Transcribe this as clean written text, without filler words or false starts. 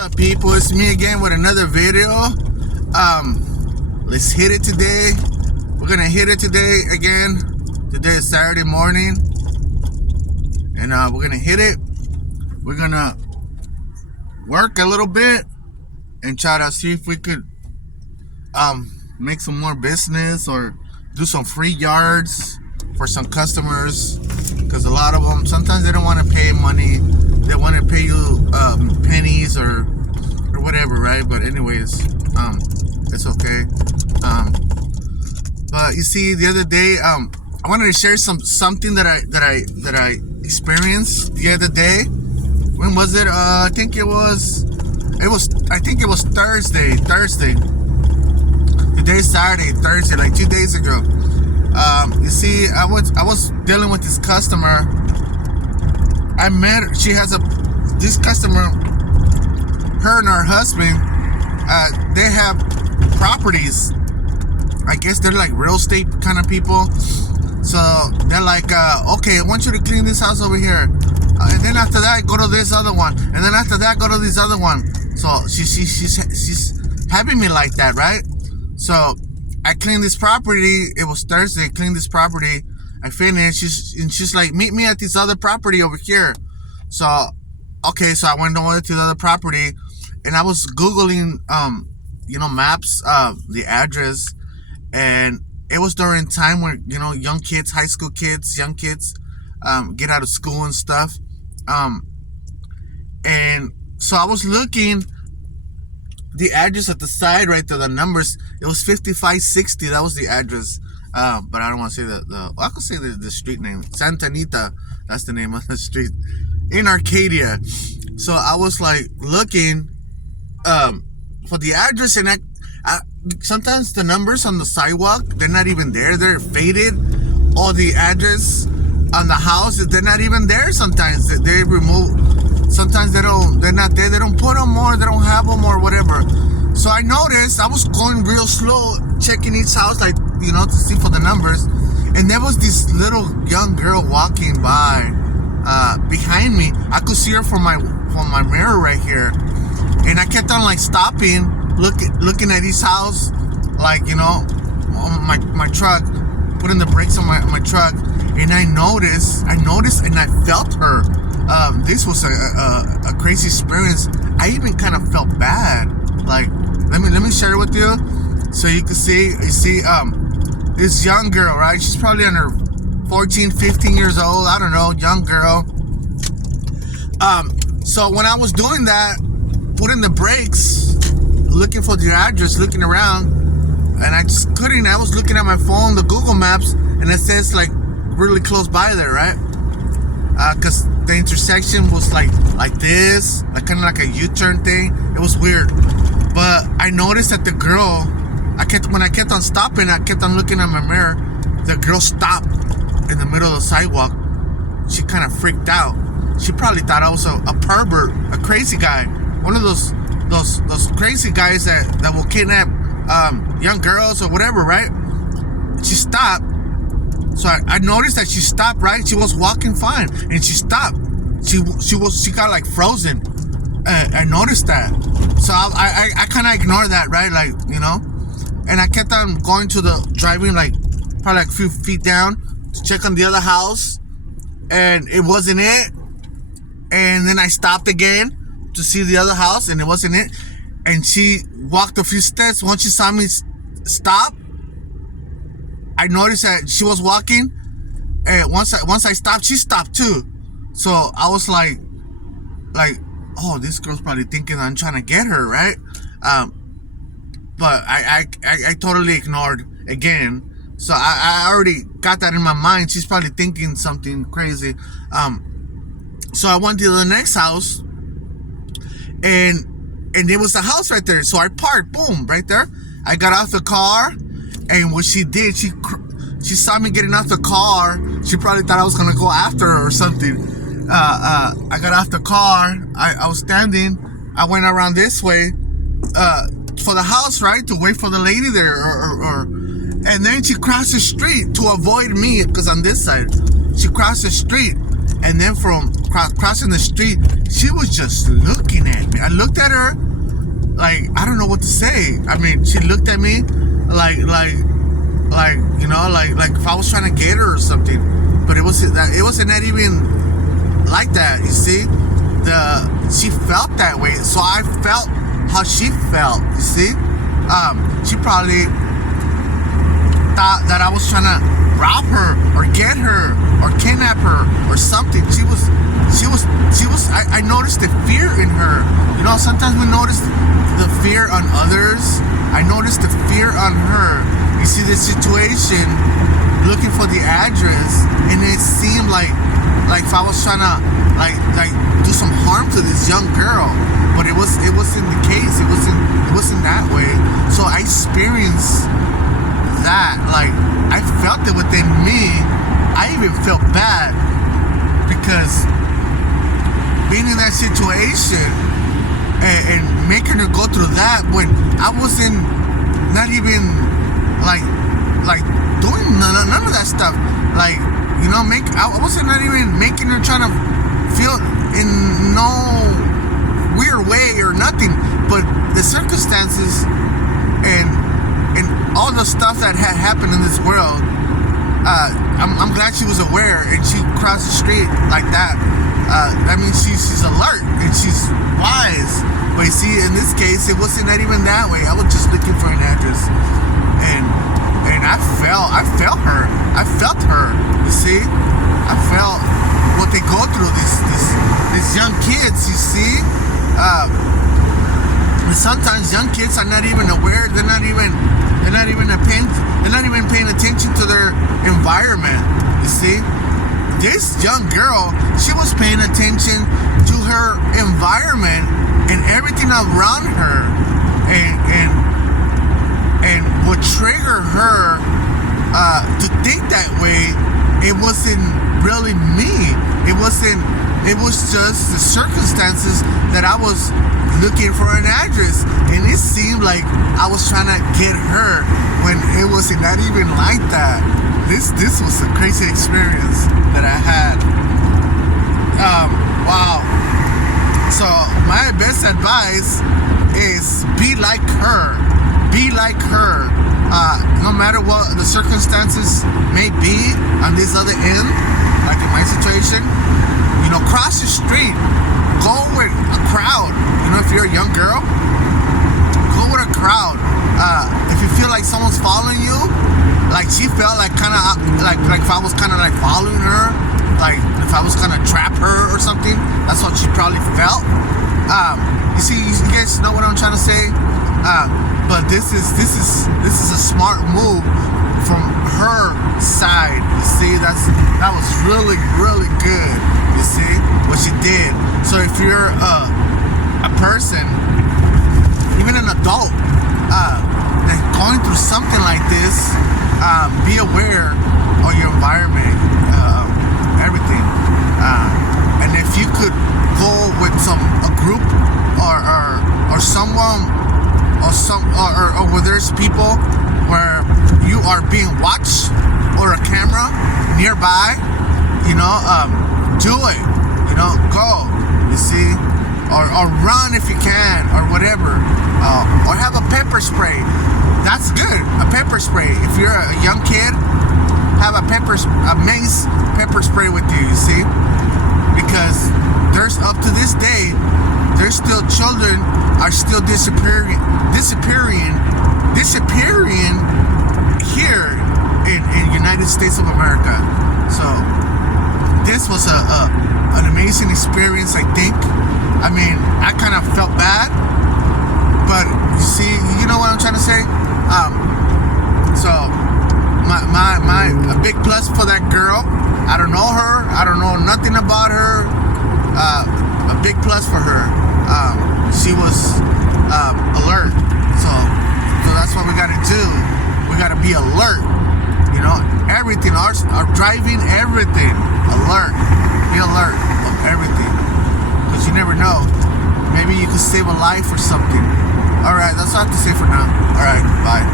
What's up, people? It's me again with another video. Let's hit it today. We're gonna hit it today again. Today is Saturday morning, and we're gonna hit it. We're gonna work a little bit and try to see if we could make some more business or do some free yards for some customers, because a lot of them sometimes they don't want to pay money. They want to pay you pennies or whatever, right? But anyways, it's okay. But you see, the other day, I wanted to share something that I experienced the other day. When was it? I think it was Thursday. Today's Saturday, Thursday, like 2 days ago. You see, I was dealing with this customer. I met her. This customer, her and her husband, they have properties. I guess they're like real estate kind of people. So they're like, okay, I want you to clean this house over here. And then after that, go to this other one. And then after that, go to this other one. So she's having me like that, right? So I cleaned this property. It was Thursday. I cleaned this property. I finished. She's like, meet me at this other property over here. So, okay. So I went over to the other property, and I was Googling, maps, the address, and it was during time where, young kids, high school kids, young kids, get out of school and stuff. And so I was looking the address at the side right there, the numbers. It was 5560. That was the address. But I don't want to say I could say the street name. Santa Anita. That's the name of the street in Arcadia. So I was like looking for the address, and I sometimes the numbers on the sidewalk, they're not even there. They're faded. Or the address on the house, they're not even there. Sometimes they remove. Sometimes they're not there. They don't put them, or they don't have them, or whatever. So I noticed I was going real slow, checking each house, like, to see for the numbers. And there was this little young girl walking by behind me. I could see her from my mirror right here. And I kept on like stopping, looking at each house, like, on my truck, putting the brakes on my truck. And I noticed, and I felt her. This was a crazy experience. I even kind of felt bad. Like, let me share it with you, so you can see. You see, this young girl, right? She's probably under 14, 15 years old. I don't know, young girl. So when I was doing that, putting the brakes, looking for the address, looking around, and I just couldn't. I was looking at my phone, the Google Maps, and it says like really close by there, right? Because the intersection was like this, like kind of like a U-turn thing. It was weird. But I noticed that the girl, when I kept on stopping, I kept on looking at my mirror. The girl stopped in the middle of the sidewalk. She kind of freaked out. She probably thought I was a pervert, a crazy guy, one of those crazy guys that will kidnap young girls or whatever, right? She stopped. So I noticed that she stopped, right? She was walking fine, and she stopped. She got like frozen. I noticed that. So I kind of ignored that, right? Like, and I kept on going to the driving, like probably like a few feet down to check on the other house, and it wasn't it. And then I stopped again to see the other house, and it wasn't it. And she walked a few steps. Once she saw me stop, I noticed that she was walking, and once I stopped, she stopped too. So I was like, oh, this girl's probably thinking I'm trying to get her, right? But I totally ignored again. So I already got that in my mind. She's probably thinking something crazy. So I went to the next house, and there was a house right there. So I parked, boom, right there. I got out the car. And what she did, she saw me getting out the car. She probably thought I was gonna go after her or something. I got off the car. I was standing. I went around this way for the house, right, to wait for the lady there. And then she crossed the street to avoid me, because on this side, she crossed the street. And then from crossing the street, she was just looking at me. I looked at her like, I don't know what to say. I mean, she looked at me like you know, like if I was trying to get her or something. But it wasn't that even like that. You see, she felt that way, so I felt how she felt. You see, she probably thought that I was trying to rob her or get her or kidnap her or something. She was. I noticed the fear in her. You know, sometimes we notice the fear on others. I noticed the fear on her. You see the situation, looking for the address, and it seemed like if I was trying to like do some harm to this young girl, but it wasn't the case. It wasn't that way. So I experienced that. Like, I felt it within me. I even felt bad because being in that situation and making her go through that when I wasn't not even like doing none of that stuff. Like, you know, I wasn't not even making her trying to feel in no weird way or nothing. But the circumstances and all the stuff that had happened in this world, I'm glad she was aware and she crossed the street like that. I mean, she's alert and she's wise. But you see, in this case, it wasn't not even that way. I was just looking for an address, and I felt her. I felt her. You see, I felt what they go through. These young kids. You see, and sometimes young kids are not even aware. They're not even paying attention to their environment. You see, this young girl, she was paying attention to her environment and everything around her, and what triggered her to think that way. It wasn't really me. It was just the circumstances that I was looking for an address, and it seemed like I was trying to get her when it was not even like that. This was a crazy experience that I had. Wow. So my best advice is be like her. Be like her. No matter what the circumstances may be on this other end, like in my situation, you know, cross the street. Go with a crowd. You know, if you're a young girl, go with a crowd. If you feel like someone's following you, like she felt like kind of like if I was kind of like following her, like if I was gonna trap her or something, that's what she probably felt. You see, you guys know what I'm trying to say. But this is a smart move from her side. You see, that was really good. You see what she did. So if you're a person, even an adult, that's going through something like this, be aware of your environment, everything. And if you could go with a group or someone or where there's people where you are being watched or a camera nearby, you know, do it. You know, go. You see, or run if you can, or whatever, or have a pepper spray. That's good. A pepper spray. If you're a young kid, have a mace pepper spray with you. You see, because there's up to this day, there's still children are still disappearing here in United States of America. So this was an amazing experience, I think. I mean, I kind of felt bad, but you see, you know what I'm trying to say. So a big plus for that girl. I don't know her. I don't know nothing about her. A big plus for her. She was alert. So that's what we gotta do. We gotta be alert. You know, everything. Our driving, everything. Alert. Be alert of everything. Because you never know. Maybe you could save a life or something. Alright, that's all I have to say for now. Alright, bye.